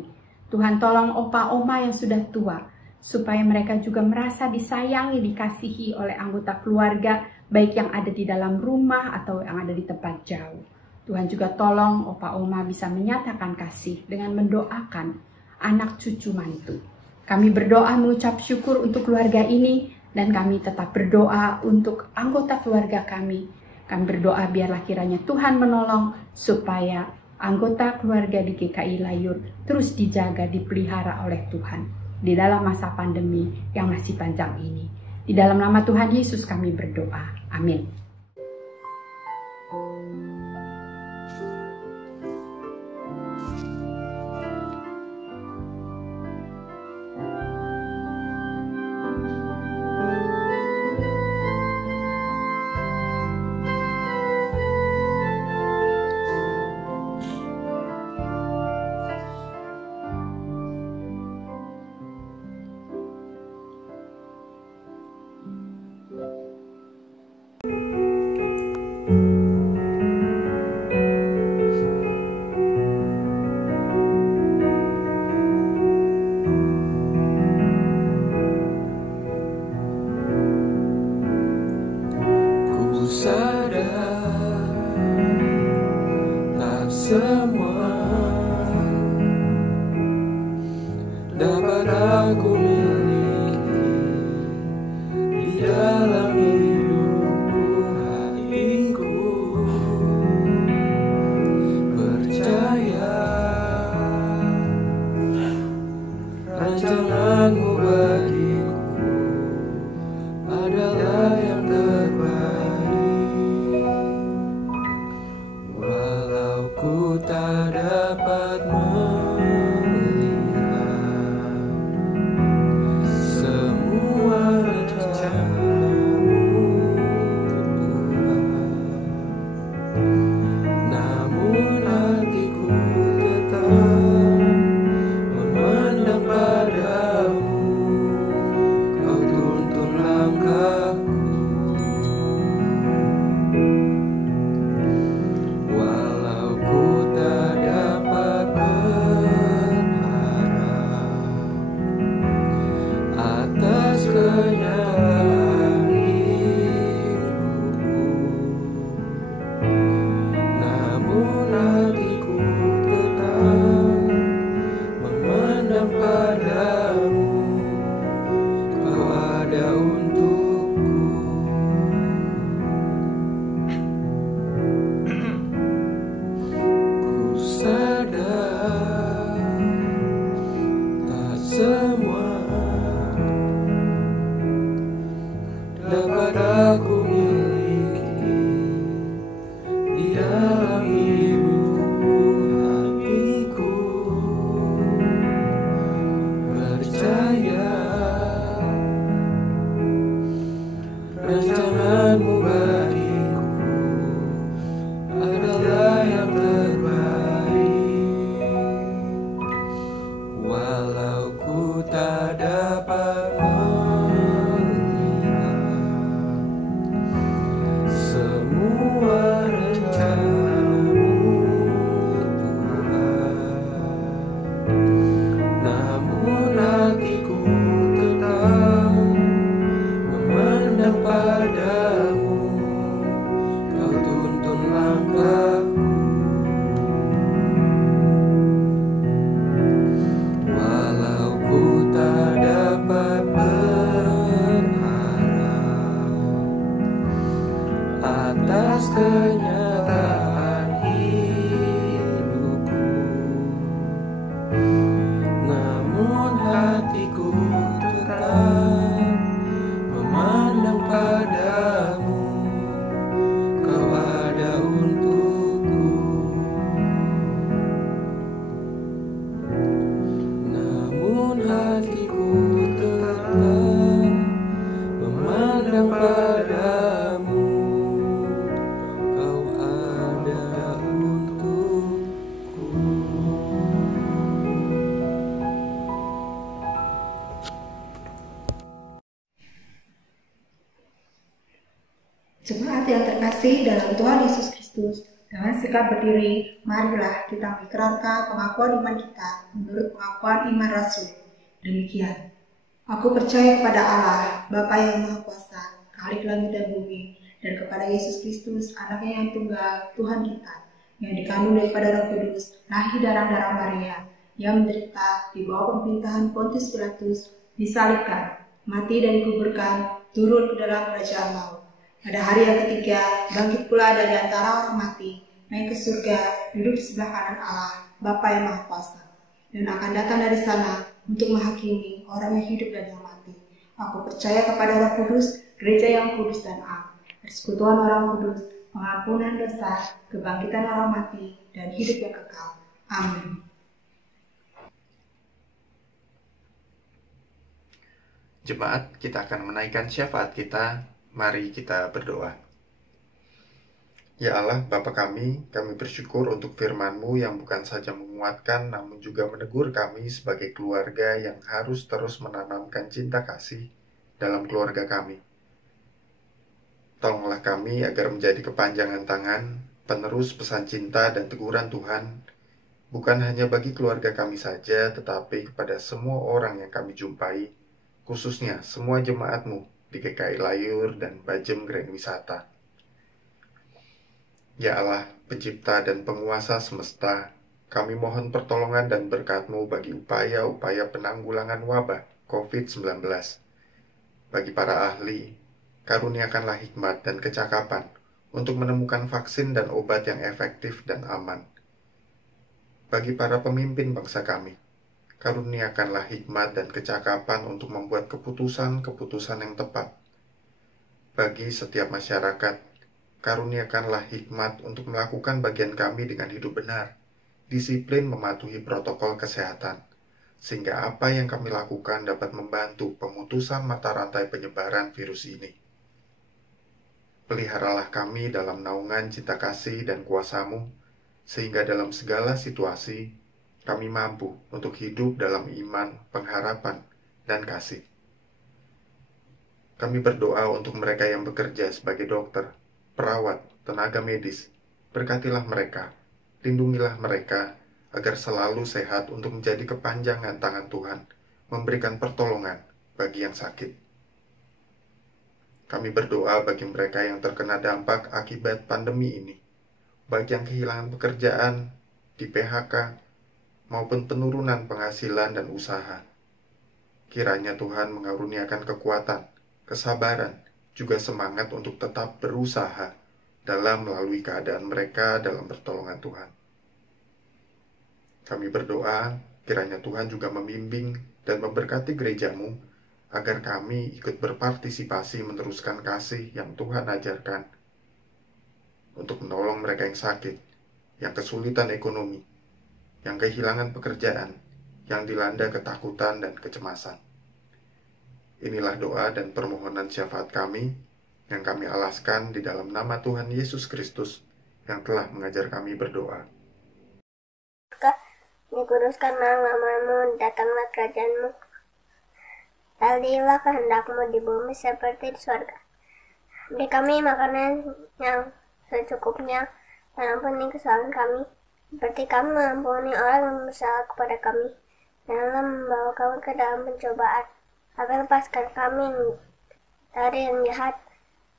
Tuhan, tolong opa-oma yang sudah tua supaya mereka juga merasa disayangi, dikasihi oleh anggota keluarga, baik yang ada di dalam rumah atau yang ada di tempat jauh. Tuhan juga tolong opa-oma bisa menyatakan kasih dengan mendoakan anak cucu mantu. Kami berdoa mengucap syukur untuk keluarga ini, dan kami tetap berdoa untuk anggota keluarga kami. Kami berdoa biarlah kiranya Tuhan menolong supaya anggota keluarga di GKI Layur terus dijaga, dipelihara oleh Tuhan di dalam masa pandemi yang masih panjang ini. Di dalam nama Tuhan Yesus kami berdoa. Amin. Semua dapat aku miliki di dalam hidupku, hatiku percaya rancanganmu bagiku adalah yang terbaik. Walau ku tak ada terkasih dalam Tuhan Yesus Kristus, dengan sikap berdiri, marilah kita mengikrarkan pengakuan iman kita menurut pengakuan iman Rasul. Demikian, aku percaya kepada Allah, Bapa yang Maha Kuasa, Khalik langit dan bumi, dan kepada Yesus Kristus, Anaknya yang tunggal, Tuhan kita, yang dikandung daripada Roh Kudus, lahir dari darah Maria, yang menderita di bawah pemerintahan Pontius Pilatus, disalibkan, mati dan dikuburkan, turun ke dalam kerajaan maut. Pada hari yang ketiga, bangkit pula dari antara orang mati, naik ke surga, duduk di sebelah kanan Allah, Bapa yang Maha Kuasa, dan akan datang dari sana untuk menghakimi orang yang hidup dan yang mati. Aku percaya kepada Roh Kudus, gereja yang kudus dan am, persekutuan orang kudus, pengampunan dosa, kebangkitan orang mati, dan hidup yang kekal. Amin. Jemaat, kita akan menaikkan syafaat kita. Mari kita berdoa. Ya Allah, Bapa kami bersyukur untuk firman-Mu yang bukan saja menguatkan, namun juga menegur kami sebagai keluarga yang harus terus menanamkan cinta kasih dalam keluarga kami. Tolonglah kami agar menjadi kepanjangan tangan, penerus pesan cinta dan teguran Tuhan, bukan hanya bagi keluarga kami saja, tetapi kepada semua orang yang kami jumpai, khususnya semua jemaat-Mu di GKI Layur dan Bajem Grand Wisata. Ya Allah, pencipta dan penguasa semesta, kami mohon pertolongan dan berkat-Mu bagi upaya-upaya penanggulangan wabah COVID-19. Bagi para ahli, karuniakanlah hikmat dan kecakapan untuk menemukan vaksin dan obat yang efektif dan aman. Bagi para pemimpin bangsa kami, karuniakanlah hikmat dan kecakapan untuk membuat keputusan-keputusan yang tepat. Bagi setiap masyarakat, karuniakanlah hikmat untuk melakukan bagian kami dengan hidup benar, disiplin mematuhi protokol kesehatan, sehingga apa yang kami lakukan dapat membantu pemutusan mata rantai penyebaran virus ini. Peliharalah kami dalam naungan cinta kasih dan kuasa-Mu, sehingga dalam segala situasi, kami mampu untuk hidup dalam iman, pengharapan, dan kasih. Kami berdoa untuk mereka yang bekerja sebagai dokter, perawat, tenaga medis. Berkatilah mereka, lindungilah mereka, agar selalu sehat untuk menjadi kepanjangan tangan Tuhan, memberikan pertolongan bagi yang sakit. Kami berdoa bagi mereka yang terkena dampak akibat pandemi ini, baik yang kehilangan pekerjaan, di PHK, maupun penurunan penghasilan dan usaha. Kiranya Tuhan mengaruniakan kekuatan, kesabaran, juga semangat untuk tetap berusaha dalam melalui keadaan mereka dalam pertolongan Tuhan. Kami berdoa, kiranya Tuhan juga membimbing dan memberkati gereja-Mu, agar kami ikut berpartisipasi meneruskan kasih yang Tuhan ajarkan, untuk menolong mereka yang sakit, yang kesulitan ekonomi, yang kehilangan pekerjaan, yang dilanda ketakutan dan kecemasan. Inilah doa dan permohonan syafaat kami, yang kami alaskan di dalam nama Tuhan Yesus Kristus, yang telah mengajar kami berdoa. Dikuduskanlah nama-Mu, datanglah kerajaan-Mu. Jadilah kehendak-Mu di bumi seperti di surga. Beri kami makanan yang secukupnya, dan ampuni kesalahan kami, seperti kami mengampuni orang yang bersalah kepada kami. Janganlah membawa kami ke dalam pencobaan, tapi lepaskan kami dari yang jahat.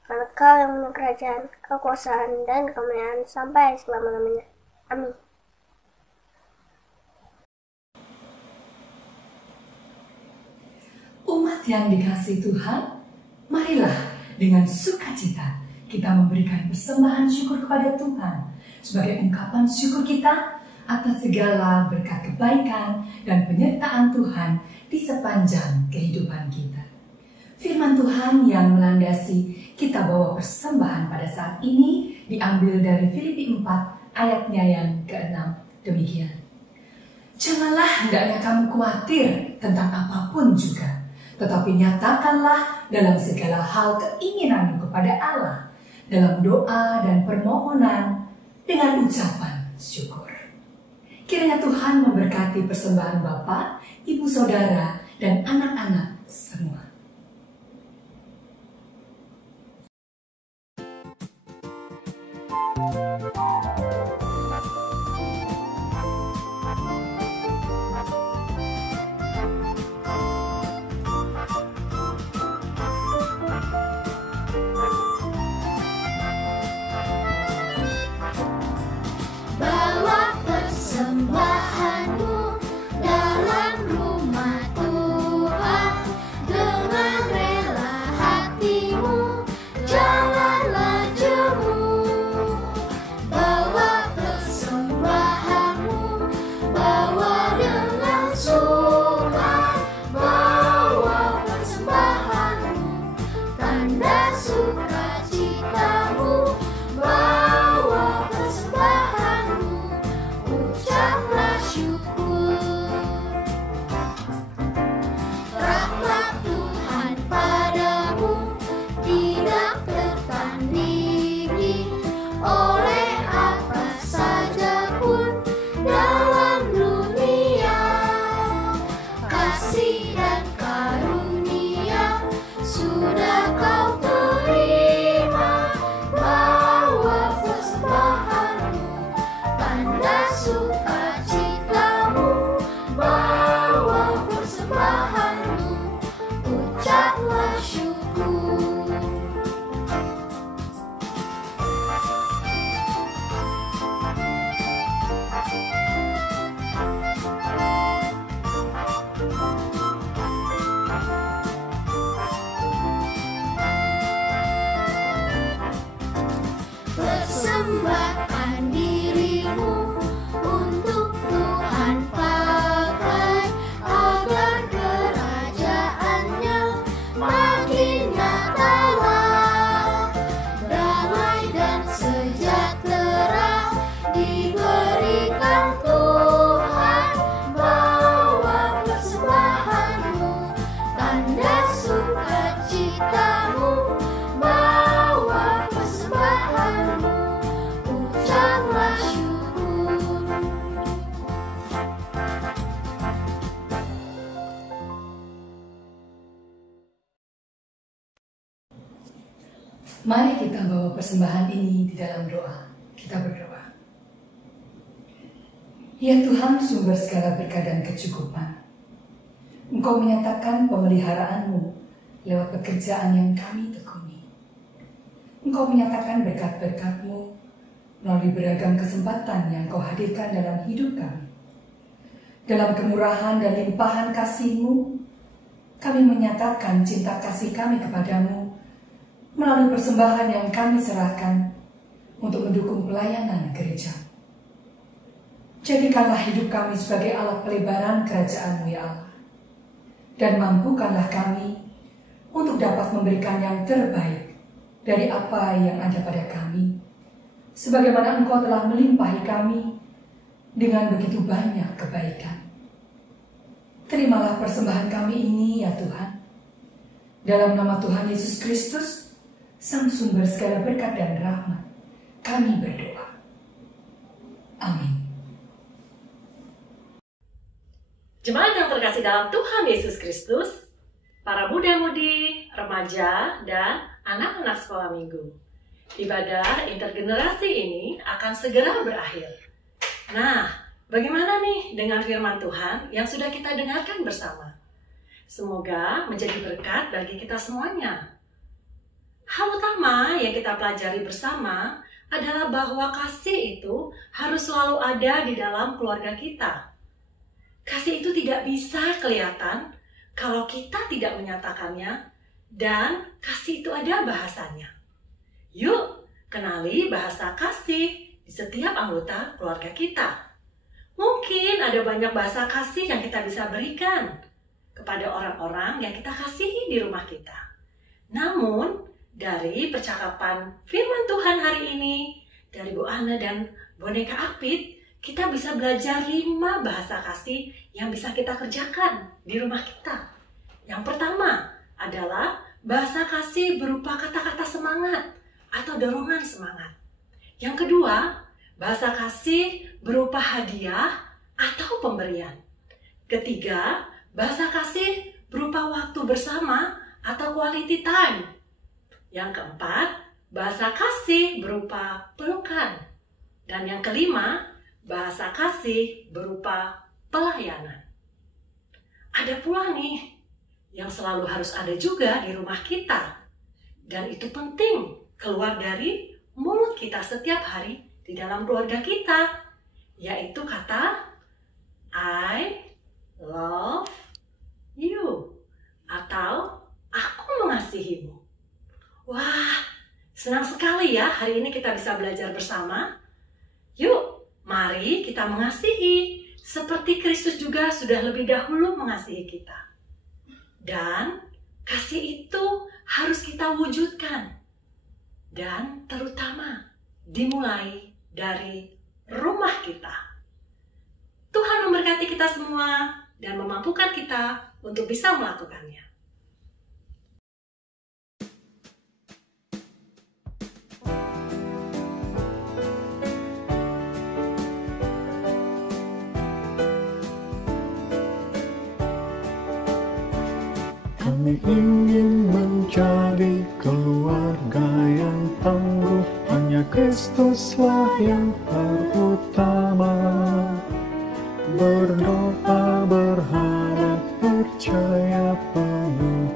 Karena Kau yang punya kerajaan, kekuasaan, dan kemuliaan sampai selama-lamanya. Amin. Umat yang dikasihi Tuhan, marilah dengan sukacita kita memberikan persembahan syukur kepada Tuhan sebagai ungkapan syukur kita atas segala berkat kebaikan dan penyertaan Tuhan di sepanjang kehidupan kita. Firman Tuhan yang melandasi kita bawa persembahan pada saat ini diambil dari Filipi 4 ayatnya yang ke-6 demikian. Janganlah hendaknya kamu khawatir tentang apapun juga, tetapi nyatakanlah dalam segala hal keinginanmu kepada Allah, dalam doa dan permohonan dengan ucapan syukur. Kiranya Tuhan memberkati persembahan Bapak, Ibu Saudara, dan anak-anak semua. Mari kita bawa persembahan ini di dalam doa. Kita berdoa. Ya Tuhan, sumber segala berkah dan kecukupan, Engkau menyatakan pemeliharaanmu lewat pekerjaan yang kami tekuni. Engkau menyatakan berkat-berkat-mu melalui beragam kesempatan yang Kau hadirkan dalam hidup kami. Dalam kemurahan dan limpahan kasih-Mu, kami menyatakan cinta kasih kami kepadamu melalui persembahan yang kami serahkan untuk mendukung pelayanan gereja. Jadikanlah hidup kami sebagai alat pelebaran kerajaan-Mu ya Allah. Dan mampukanlah kami untuk dapat memberikan yang terbaik dari apa yang ada pada kami, sebagaimana Engkau telah melimpahi kami dengan begitu banyak kebaikan. Terimalah persembahan kami ini ya Tuhan. Dalam nama Tuhan Yesus Kristus, Sang sumber segala berkat dan rahmat, kami berdoa. Amin. Jemaat yang terkasih dalam Tuhan Yesus Kristus, para muda-mudi, remaja, dan anak-anak sekolah minggu, ibadah intergenerasi ini akan segera berakhir. Nah, bagaimana nih dengan firman Tuhan yang sudah kita dengarkan bersama? Semoga menjadi berkat bagi kita semuanya. Hal utama yang kita pelajari bersama adalah bahwa kasih itu harus selalu ada di dalam keluarga kita. Kasih itu tidak bisa kelihatan kalau kita tidak menyatakannya, dan kasih itu ada bahasanya. Yuk, kenali bahasa kasih di setiap anggota keluarga kita. Mungkin ada banyak bahasa kasih yang kita bisa berikan kepada orang-orang yang kita kasihi di rumah kita. Namun, dari percakapan firman Tuhan hari ini, dari Bu Ana dan Boneka Apit, kita bisa belajar 5 bahasa kasih yang bisa kita kerjakan di rumah kita. Yang pertama adalah bahasa kasih berupa kata-kata semangat atau dorongan semangat. Yang kedua, bahasa kasih berupa hadiah atau pemberian. Ketiga, bahasa kasih berupa waktu bersama atau quality time. Yang keempat, bahasa kasih berupa pelukan. Dan yang kelima, bahasa kasih berupa pelayanan. Ada pula nih yang selalu harus ada juga di rumah kita. Dan itu penting keluar dari mulut kita setiap hari di dalam keluarga kita, yaitu kata I love you atau aku mengasihimu. Wah, senang sekali ya hari ini kita bisa belajar bersama. Yuk, mari kita mengasihi seperti Kristus juga sudah lebih dahulu mengasihi kita. Dan kasih itu harus kita wujudkan. Dan terutama dimulai dari rumah kita. Tuhan memberkati kita semua dan memampukan kita untuk bisa melakukannya. Kami ingin menjadi keluarga yang tangguh, hanya Kristuslah yang terutama. Berdoa, berharap, percaya penuh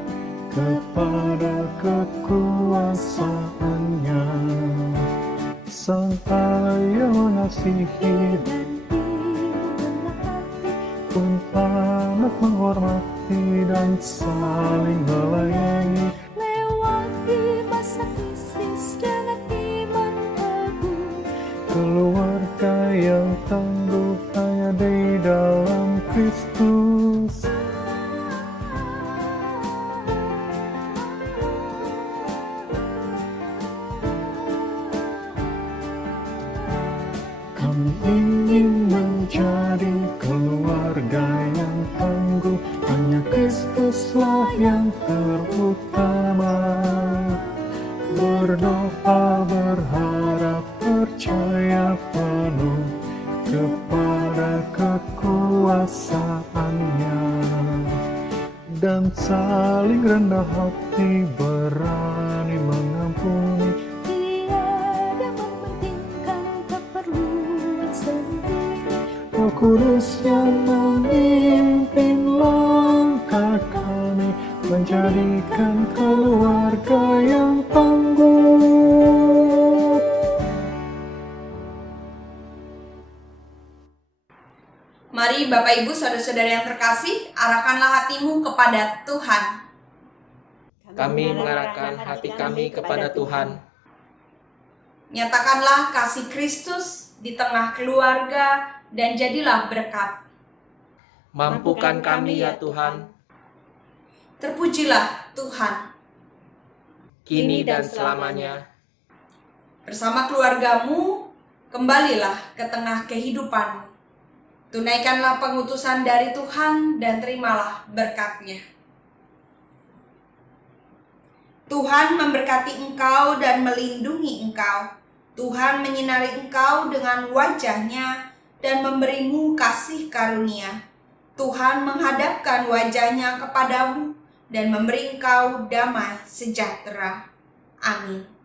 kepada kekuasaannya. Sang Ayah mengasihi pun amat menghormati dan saling melayani. Lewati masa krisis dengan iman teguh, Keluarga yang tangguh hanya di dalam Kristus. Kami ingin menjadi keluarga yang tangguh, hanya Kristuslah yang terutama. Berdoa, berharap, percaya penuh kepada kekuasaannya, dan saling rendah hati berani mengampuni Kudus yang memimpin langkah kami, menjadikan keluarga yang tangguh. Mari Bapak Ibu Saudara-saudara yang terkasih, arahkanlah hatimu kepada Tuhan. Kami mengarahkan hati kami kepada Tuhan. Nyatakanlah kasih Kristus di tengah keluarga dan jadilah berkat. Mampukan kami ya Tuhan. Terpujilah Tuhan. Kini dan selamanya. Bersama keluargamu, kembalilah ke tengah kehidupanmu. Tunaikanlah pengutusan dari Tuhan dan terimalah berkat-Nya. Tuhan memberkati engkau dan melindungi engkau. Tuhan menyinari engkau dengan wajah-Nya dan memberimu kasih karunia. Tuhan menghadapkan wajah-Nya kepadamu dan memberi engkau damai sejahtera. Amin.